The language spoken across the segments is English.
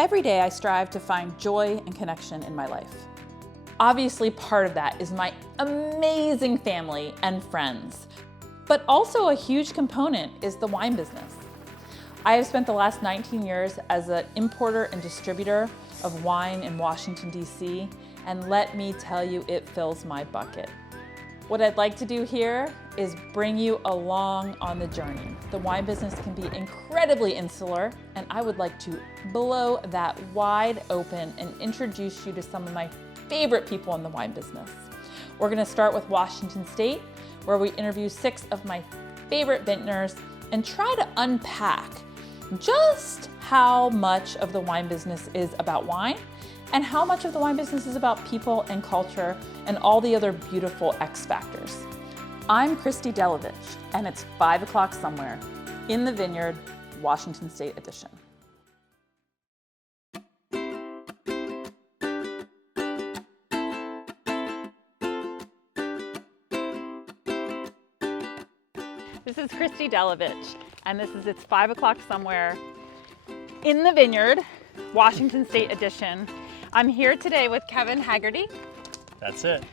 Every day I strive to find joy and connection in my life. Obviously, part of that is my amazing family and friends, but also a huge component is the wine business. I have spent the last 19 years as an importer and distributor of wine in Washington, D.C., and let me tell you, it fills my bucket. What I'd like to do here is bring you along on the journey. The wine business can be incredibly insular, and I would like to blow that wide open and introduce you to some of my favorite people in the wine business. We're gonna start with Washington State, where we interview 6 of my favorite vintners and try to unpack just how much of the wine business is about wine and how much of the wine business is about people and culture and all the other beautiful X factors. I'm Christy Delovich, and it's 5 o'clock somewhere in the Vineyard, Washington State edition. This is Christy Delovich, and this is It's 5 o'clock somewhere in the Vineyard, Washington State edition. I'm here today with Kevin Hagerty. That's it.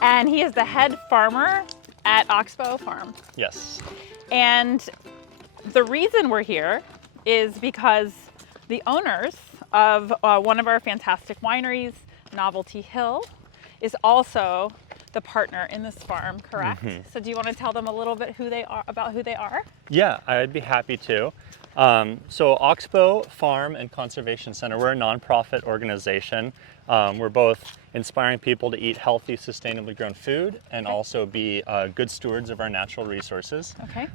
And he is the head farmer at Oxbow Farm. Yes. And the reason we're here is because the owners of one of our fantastic wineries, Novelty Hill, is also the partner in this farm, correct? Mm-hmm. So do you want to tell them a little bit about who they are? Yeah, I'd be happy to. So Oxbow Farm and Conservation Center, we're a nonprofit organization. We're both inspiring people to eat healthy, sustainably grown food and also be good stewards of our natural resources. Okay.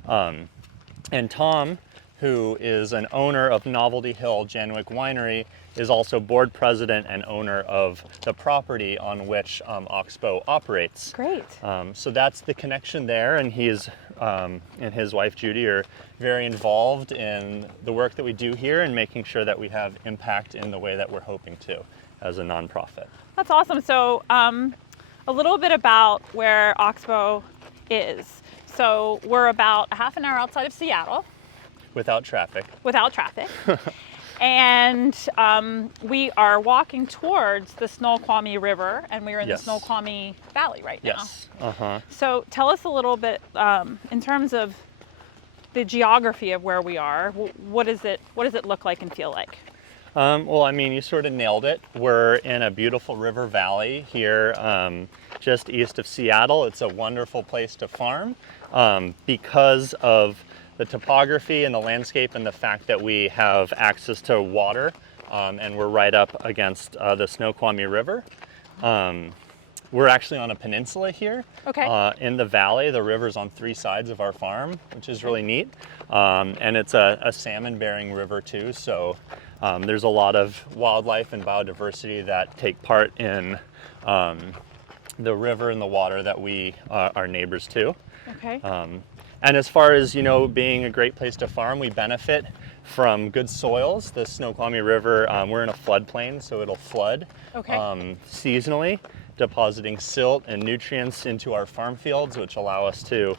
And Tom, who is an owner of Novelty Hill Janwick Winery, is also board president and owner of the property on which Oxbow operates. Great. So that's the connection there, and he's and his wife Judy are very involved in the work that we do here and making sure that we have impact in the way that we're hoping to as a nonprofit. That's awesome. So a little bit about where Oxbow is. So we're about a half an hour outside of Seattle. Without traffic. Without traffic. And we are walking towards the Snoqualmie River, and we're in the Snoqualmie Valley right now. Yes. Uh-huh. So tell us a little bit in terms of the geography of where we are. What does it look like and feel like? Well, I mean, you sort of nailed it. We're in a beautiful river valley here, just east of Seattle. It's a wonderful place to farm because of the topography and the landscape and the fact that we have access to water and we're right up against the Snoqualmie River. We're actually on a peninsula here. Okay. In the valley. The river's on 3 sides of our farm, which is really neat. And it's a salmon-bearing river too, so there's a lot of wildlife and biodiversity that take part in the river and the water that we are neighbors to. Okay. And as far as, being a great place to farm, we benefit from good soils. The Snoqualmie River, we're in a floodplain, so it'll flood seasonally, depositing silt and nutrients into our farm fields, which allow us to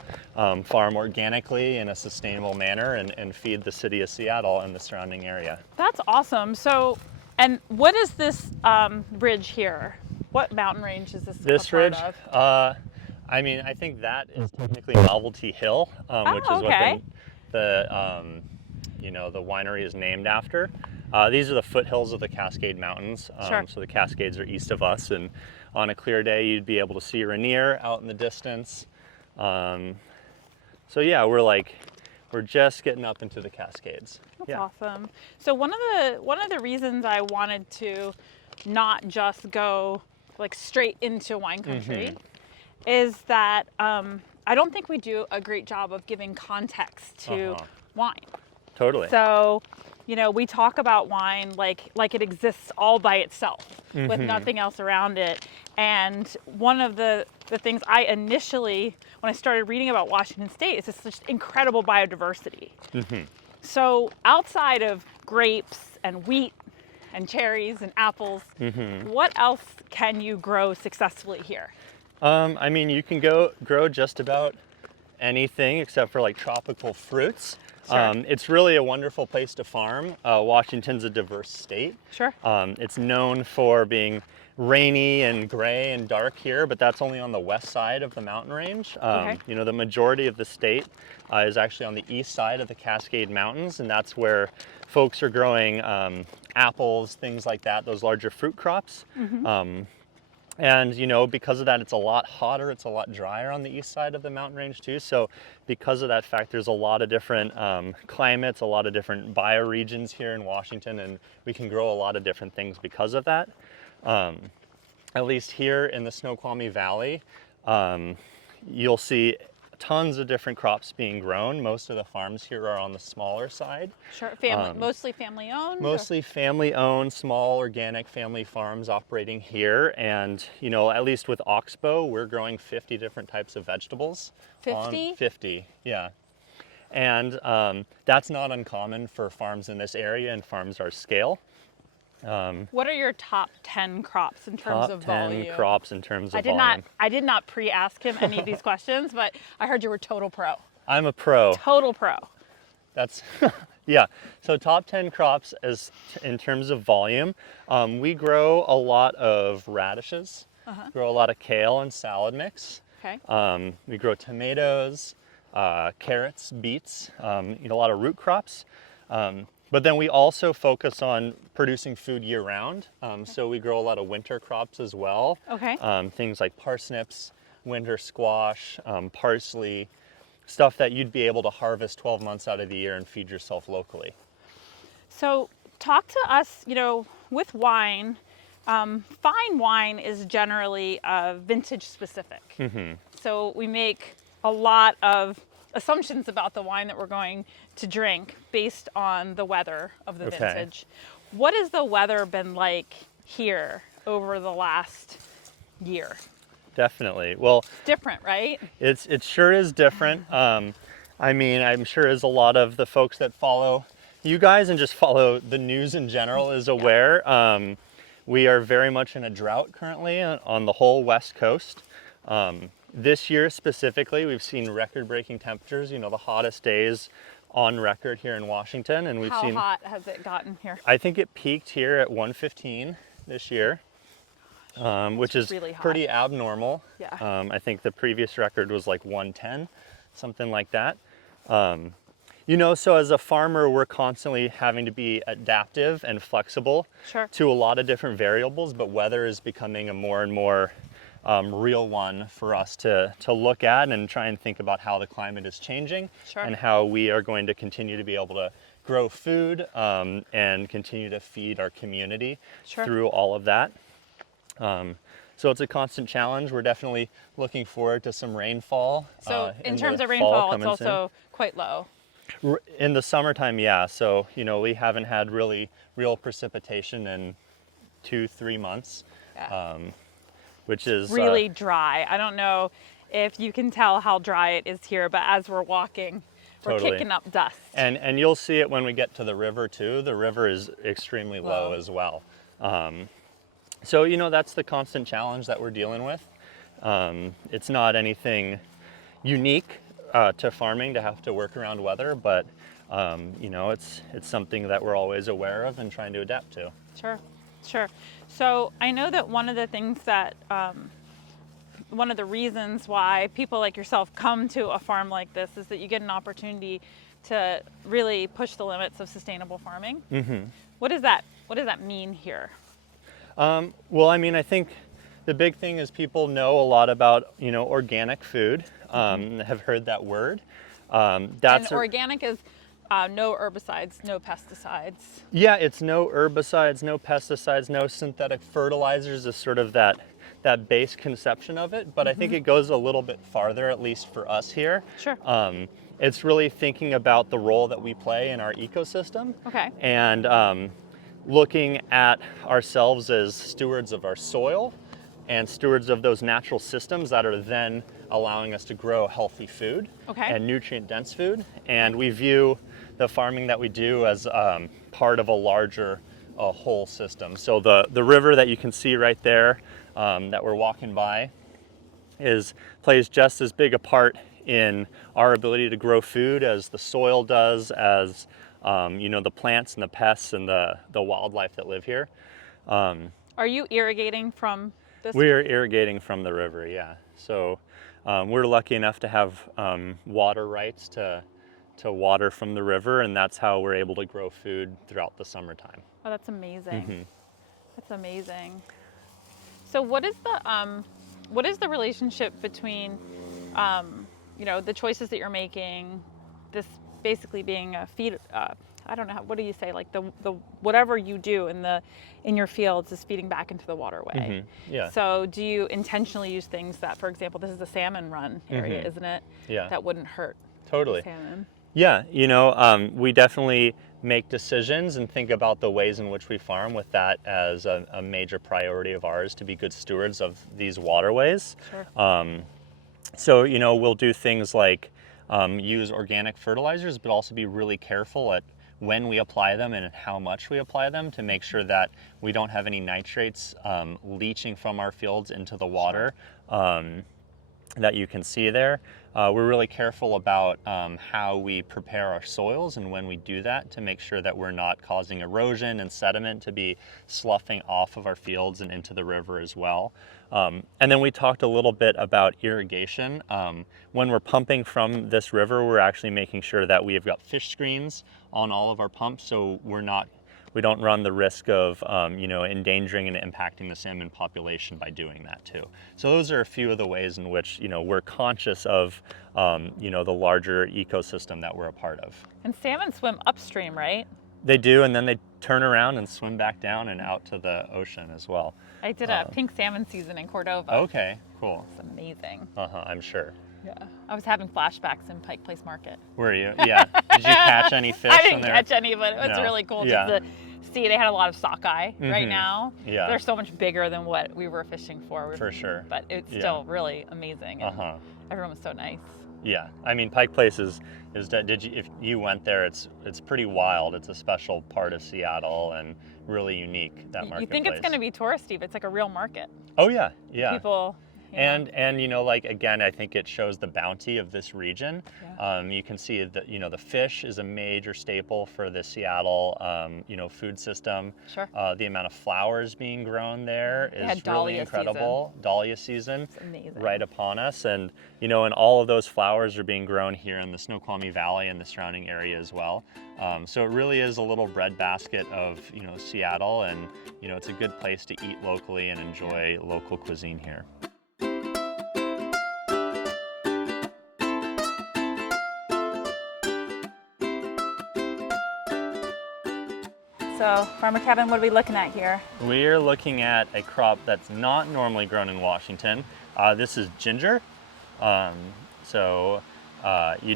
farm organically in a sustainable manner and feed the city of Seattle and the surrounding area. That's awesome. So, and what is this ridge here? What mountain range is this a part of? I mean, I think that is technically Novelty Hill, which is what the winery is named after. These are the foothills of the Cascade Mountains. Sure. So the Cascades are east of us, and on a clear day, you'd be able to see Rainier out in the distance. So yeah, we're just getting up into the Cascades. That's awesome. So one of the reasons I wanted to not just go straight into wine country is that I don't think we do a great job of giving context to wine. Totally. So, we talk about wine like it exists all by itself with nothing else around it. And one of the things I initially, when I started reading about Washington State, is this just incredible biodiversity. So outside of grapes and wheat and cherries and apples, what else can you grow successfully here? I mean, you can grow just about anything except for tropical fruits. Sure. It's really a wonderful place to farm. Washington's a diverse state. Sure. It's known for being rainy and gray and dark here, but that's only on the west side of the mountain range. Okay. You know, the majority of the state is actually on the east side of the Cascade Mountains, and that's where folks are growing apples, things like that, those larger fruit crops. And you know, because of that, it's a lot hotter, it's a lot drier on the east side of the mountain range too. So because of that fact, there's a lot of different climates, a lot of different bioregions here in Washington, and we can grow a lot of different things because of that. At least here in the Snoqualmie Valley, you'll see tons of different crops being grown. Most of the farms here are on the smaller side. Sure. Mostly family owned? Mostly family owned, small organic family farms operating here. And, you know, at least with Oxbow, we're growing 50 different types of vegetables. 50? 50, yeah. And that's not uncommon for farms in this area and farms our scale. What are your top 10 crops in terms of volume? Top 10 crops in terms of volume. I did not pre-ask him any of these questions, but I heard you were total pro. I'm a pro. Total pro. That's, yeah. So top 10 crops as in terms of volume, we grow a lot of radishes, grow a lot of kale and salad mix. Okay. We grow tomatoes, carrots, beets, you know, a lot of root crops. But then we also focus on producing food year round. So we grow a lot of winter crops as well. Okay. Things like parsnips, winter squash, parsley, stuff that you'd be able to harvest 12 months out of the year and feed yourself locally. So talk to us, you know, with wine, fine wine is generally vintage specific. So we make a lot of assumptions about the wine that we're going to drink based on the weather of the vintage. What has the weather been like here over the last year? Definitely. Well, It's different, right? it sure is different. I mean, I'm sure as a lot of the folks that follow you guys and just follow the news in general is aware, we are very much in a drought currently on the whole West Coast. This year specifically, we've seen record-breaking temperatures, you know, the hottest days on record here in Washington. And How hot has it gotten here? I think it peaked here at 115 this year, which is really hot. pretty abnormal. Yeah. I think the previous record was like 110, something like that. You know, so as a farmer, we're constantly having to be adaptive and flexible to a lot of different variables, but weather is becoming a more and more real one for us to look at and try and think about how the climate is changing and how we are going to continue to be able to grow food and continue to feed our community through all of that. So it's a constant challenge. We're definitely looking forward to some rainfall. So in terms of rainfall, it's also quite low. In the summertime, yeah. So, you know, we haven't had real precipitation in 2-3 months. Yeah. Which is really dry. I don't know if you can tell how dry it is here, but as we're walking, we're kicking up dust. And you'll see it when we get to the river too. The river is extremely low as well. So, you know, that's the constant challenge that we're dealing with. It's not anything unique to farming to have to work around weather, but you know, it's something that we're always aware of and trying to adapt to. Sure. So I know that one of the things that, one of the reasons why people like yourself come to a farm like this is that you get an opportunity to really push the limits of sustainable farming. What does that mean here? Well, I mean, I think the big thing is people know a lot about, you know, organic food, have heard that word. And organic is no herbicides, no pesticides. Yeah, it's no herbicides, no pesticides, no synthetic fertilizers is sort of that base conception of it. But I think it goes a little bit farther, at least for us here. It's really thinking about the role that we play in our ecosystem. And looking at ourselves as stewards of our soil and stewards of those natural systems that are then allowing us to grow healthy food and nutrient-dense food. And we view the farming that we do as part of a larger whole system. So the river that you can see right there that we're walking by plays just as big a part in our ability to grow food as the soil does, as the plants and the pests and the wildlife that live here. Are you irrigating from this? We are irrigating from the river, yeah. So we're lucky enough to have water rights to water from the river, and that's how we're able to grow food throughout the summertime. Oh, that's amazing. That's amazing. So what is the relationship between the choices that you're making, this basically being a feed I don't know, what do you say, like the whatever you do in your fields is feeding back into the waterway. Yeah. So do you intentionally use things that, for example, this is a salmon run area, isn't it? Yeah. That wouldn't hurt Totally. the salmon. Yeah, we definitely make decisions and think about the ways in which we farm with that as a major priority of ours, to be good stewards of these waterways. Sure. So, we'll do things like use organic fertilizers, but also be really careful at when we apply them and how much we apply them, to make sure that we don't have any nitrates leaching from our fields into the water. That you can see there. We're really careful about how we prepare our soils and when we do that, to make sure that we're not causing erosion and sediment to be sloughing off of our fields and into the river as well. And then we talked a little bit about irrigation. When we're pumping from this river, we're actually making sure that we have got fish screens on all of our pumps, so we don't run the risk of endangering and impacting the salmon population by doing that too. So those are a few of the ways in which we're conscious of the larger ecosystem that we're a part of. And salmon swim upstream, right? They do, and then they turn around and swim back down and out to the ocean as well. I did a pink salmon season in Cordova. Okay, cool. It's amazing. I'm sure. Yeah, I was having flashbacks in Pike Place Market. Were you? Yeah. Did you catch any fish I in didn't there? catch any, but it was really cool just to see. They had a lot of sockeye right now. Yeah. They're so much bigger than what we were fishing for. For sure. But it's still really amazing. And everyone was so nice. Yeah, I mean, Pike Place is if you went there, it's pretty wild. It's a special part of Seattle and really unique, that marketplace. You think it's going to be touristy, but it's like a real market. Oh yeah, yeah. People. And again, I think it shows the bounty of this region. Yeah. You can see that the fish is a major staple for the Seattle food system. Sure. The amount of flowers being grown there is really dahlia incredible. season. Dahlia season. It's amazing. Right upon us, and and all of those flowers are being grown here in the Snoqualmie Valley and the surrounding area as well. So it really is a little breadbasket of Seattle, and it's a good place to eat locally and enjoy local cuisine here. So, Farmer Kevin, what are we looking at here? We're looking at a crop that's not normally grown in Washington. This is ginger. You'd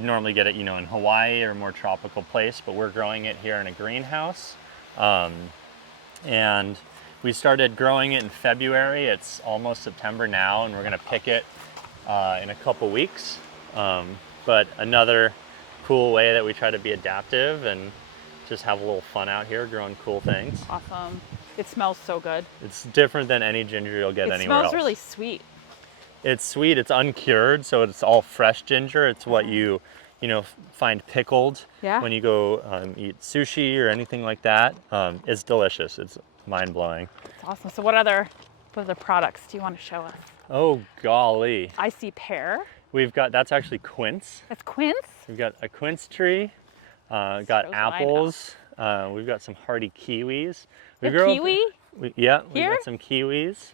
normally get it, in Hawaii or a more tropical place, but we're growing it here in a greenhouse. And we started growing it in February. It's almost September now, and we're gonna pick it in a couple weeks. But another cool way that we try to be adaptive and just have a little fun out here growing cool things. Awesome. It smells so good. It's different than any ginger you'll get anywhere else. It smells really sweet. It's sweet, it's uncured, so it's all fresh ginger. It's what you find pickled when you go eat sushi or anything like that. It's delicious, it's mind-blowing. It's awesome. So what other products do you want to show us? Oh, golly. I see pear. That's actually quince. That's quince? We've got a quince tree, got apples, we've got some hardy kiwis. Kiwi? We've got some kiwis.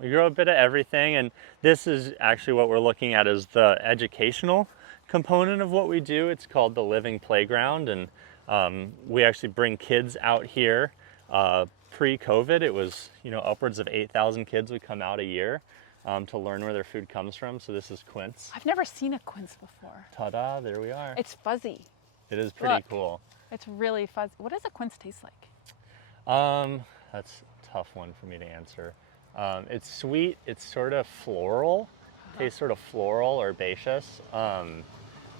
We grow a bit of everything, and this is actually what we're looking at is the educational component of what we do. It's called the Living Playground, and we actually bring kids out here. Pre-COVID, it was upwards of 8,000 kids would come out a year to learn where their food comes from. So this is quince. I've never seen a quince before. Ta-da! There we are. It's fuzzy. It is pretty cool. It's really fuzzy. What does a quince taste like? That's a tough one for me to answer. It's sweet. It's sort of floral. Tastes sort of floral, herbaceous.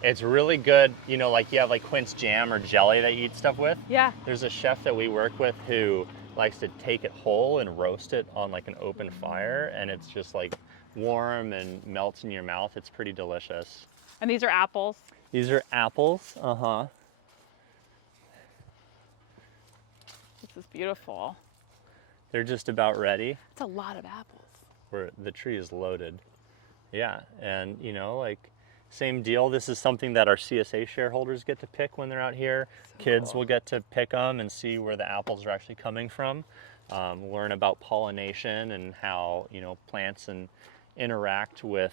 It's really good. Like you have like quince jam or jelly that you eat stuff with. Yeah. There's a chef that we work with who likes to take it whole and roast it on like an open fire, and it's just like warm and melts in your mouth. It's pretty delicious. And these are apples. These are apples. This is beautiful. They're just about ready. It's a lot of apples. Where the tree is loaded. Yeah, and you know, like same deal. This is something that our CSA shareholders get to pick when they're out here. So Kids cool. will get to pick them and see where the apples are actually coming from. Learn about pollination and how, you know, plants and interact with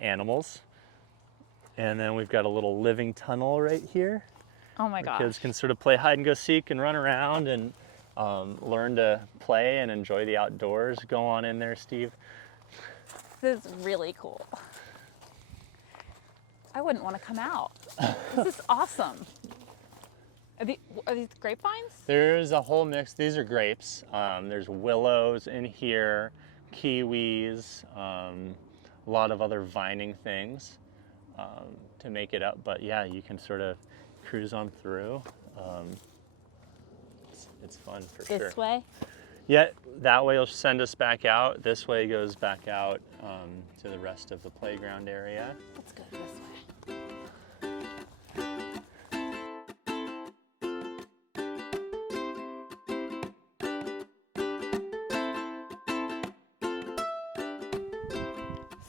animals. And then we've got a little living tunnel right here. Oh my gosh. Kids can sort of play hide and go seek and run around and learn to play and enjoy the outdoors. Go on in there, Steve. This is really cool. I wouldn't want to come out. This is awesome. Are these grapevines? There's a whole mix. These are grapes. There's willows in here, kiwis, a lot of other vining things to make it up. But yeah, you can sort of cruise on through. It's fun for sure. This way? Yeah, that way will send us back out. This way goes back out to the rest of the playground area. Let's go this way.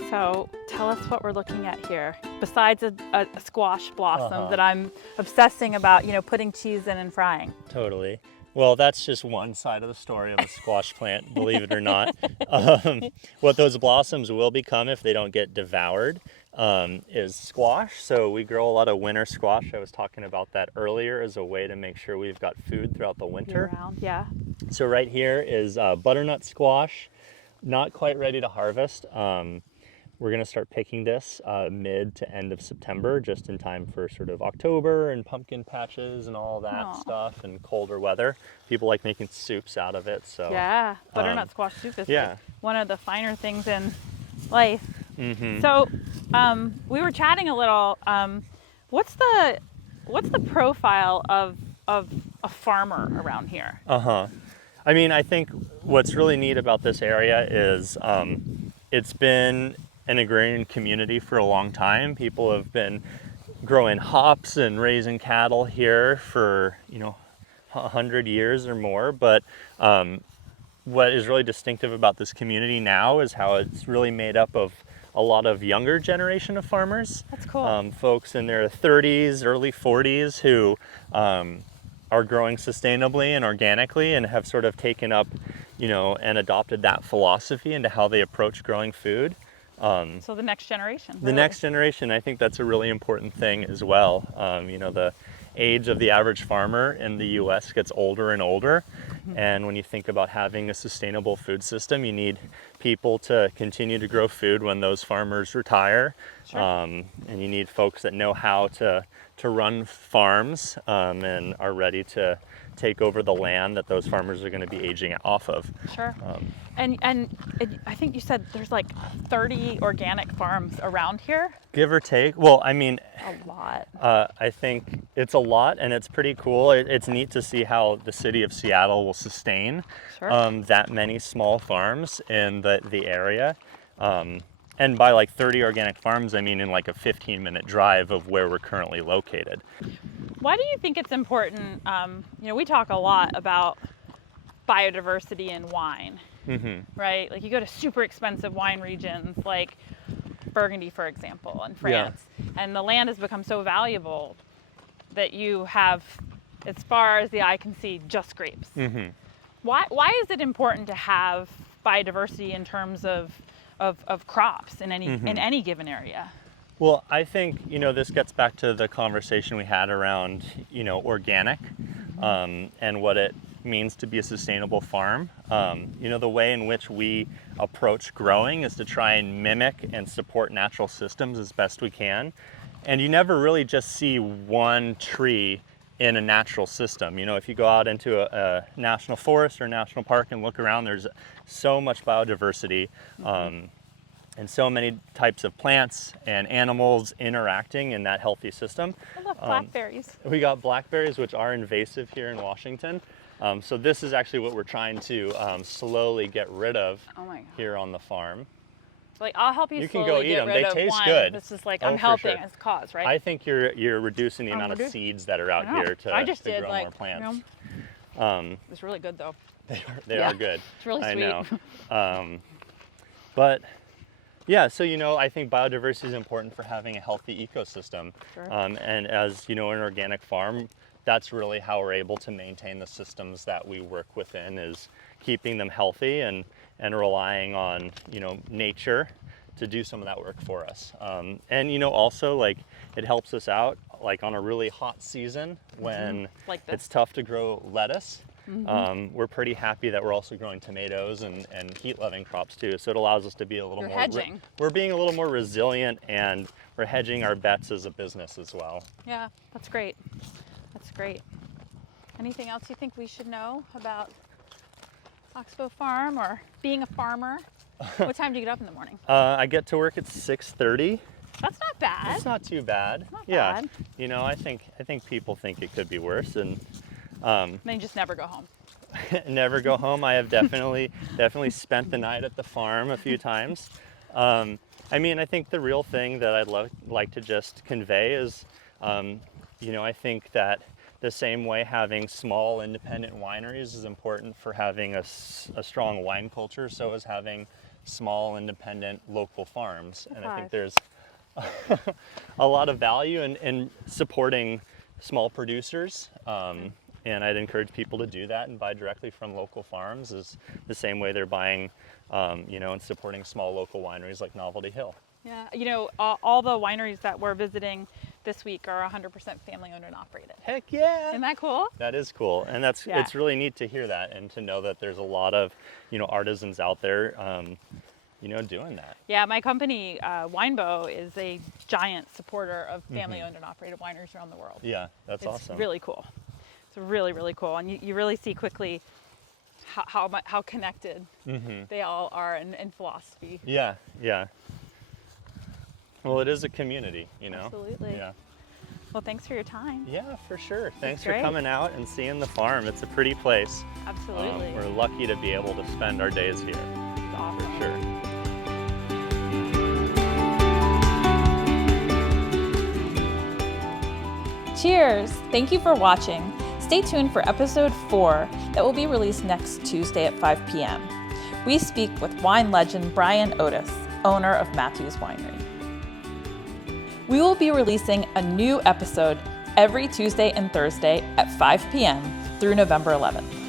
So tell us what we're looking at here. Besides a squash blossom that I'm obsessing about, you know, putting cheese in and frying. Totally. Well, that's just one side of the story of a squash plant, believe it or not. What those blossoms will become if they don't get devoured is squash. So we grow a lot of winter squash. I was talking about that earlier as a way to make sure we've got food throughout the winter. Year-round, yeah. So right here is butternut squash, not quite ready to harvest. We're gonna start picking this mid to end of September, just in time for sort of October and pumpkin patches and all that stuff and colder weather. People like making soups out of it, so. Yeah, butternut squash soup is yeah. like one of the finer things in life. Mm-hmm. So we were chatting a little. What's the profile of a farmer around here? I mean, I think what's really neat about this area is it's been an agrarian community for a long time. People have been growing hops and raising cattle here for, you know, 100 years or more. But what is really distinctive about this community now is how it's really made up of a lot of younger generation of farmers. That's cool. Folks in their 30s, early 40s who are growing sustainably and organically and have sort of taken up, you know, and adopted that philosophy into how they approach growing food. So the next generation. The next generation, I think that's a really important thing as well. You know, the age of the average farmer in the US gets older and older. And when you think about having a sustainable food system, you need people to continue to grow food when those farmers retire. Sure. And you need folks that know how to run farms and are ready to take over the land that those farmers are going to be aging off of. Sure. And I think you said there's like 30 organic farms around here. Give or take. Well, I mean, A lot. I think it's a lot, and it's pretty cool. It's neat to see how the city of Seattle will sustain that many small farms in the area. And by like 30 organic farms, I mean in like a 15-minute drive of where we're currently located. Why do you think it's important? You know, we talk a lot about biodiversity in wine, right? Like you go to super expensive wine regions like Burgundy, for example, in France, and the land has become so valuable that you have, as far as the eye can see, just grapes. Why is it important to have biodiversity in terms of crops in any given area? Well, I think, you know, this gets back to the conversation we had around, you know, organic and what it means to be a sustainable farm. You know, the way in which we approach growing is to try and mimic and support natural systems as best we can. And you never really just see one tree in a natural system. You know, if you go out into a national forest or a national park and look around, there's so much biodiversity. And so many types of plants and animals interacting in that healthy system. I love blackberries. We got blackberries, which are invasive here in Washington. So this is actually what we're trying to slowly get rid of here on the farm. Like, I'll help you You can slowly go eat get them. rid They of taste wine. good. This is like, Oh, I'm for helping sure. as cause, right? I think you're reducing the amount of reducing. seeds that are out I know. here to, I just to did, grow like, more plants. You know, it's really good though. They Yeah. are good. It's really I sweet. know. But yeah, so I think biodiversity is important for having a healthy ecosystem. Sure. And as an organic farm, that's really how we're able to maintain the systems that we work within, is keeping them healthy and relying on nature to do some of that work for us. And also, like, it helps us out like on a really hot season when Like this. it's tough to grow lettuce. We're pretty happy that we're also growing tomatoes and heat-loving crops too. So it allows us to be a little more hedging. We're being a little more resilient, and we're hedging our bets as a business as well. Yeah, that's great. That's great. Anything else you think we should know about Oxbow Farm or being a farmer? What time do you get up in the morning? I get to work at 6:30. That's not bad. It's not too bad. Not yeah. bad. I think people think it could be worse, and Then you just never go home. never go home. I have definitely spent the night at the farm a few times. I think the real thing that I'd like to just convey is, I think that the same way having small independent wineries is important for having a strong wine culture, so is having small independent local farms. And I think there's a lot of value in supporting small producers. And I'd encourage people to do that and buy directly from local farms, is the same way they're buying, and supporting small local wineries like Novelty Hill. Yeah, all the wineries that we're visiting this week are 100% family owned and operated. Heck yeah! Isn't that cool? That is cool, and it's really neat to hear that and to know that there's a lot of artisans out there, doing that. Yeah, my company, Winebow, is a giant supporter of family owned and operated wineries around the world. Yeah, that's It's awesome. really cool. It's really, really cool, and you really see quickly how connected they all are in philosophy. Yeah. Well, it is a community, Absolutely. Yeah. Well, thanks for your time. Yeah, for sure. Thanks for great. coming out and seeing the farm. It's a pretty place. Absolutely. We're lucky to be able to spend our days here. It's awesome. For sure. Cheers! Thank you for watching. Stay tuned for episode 4 that will be released next Tuesday at 5 p.m. We speak with wine legend Brian Otis, owner of Matthews Winery. We will be releasing a new episode every Tuesday and Thursday at 5 p.m. through November 11th.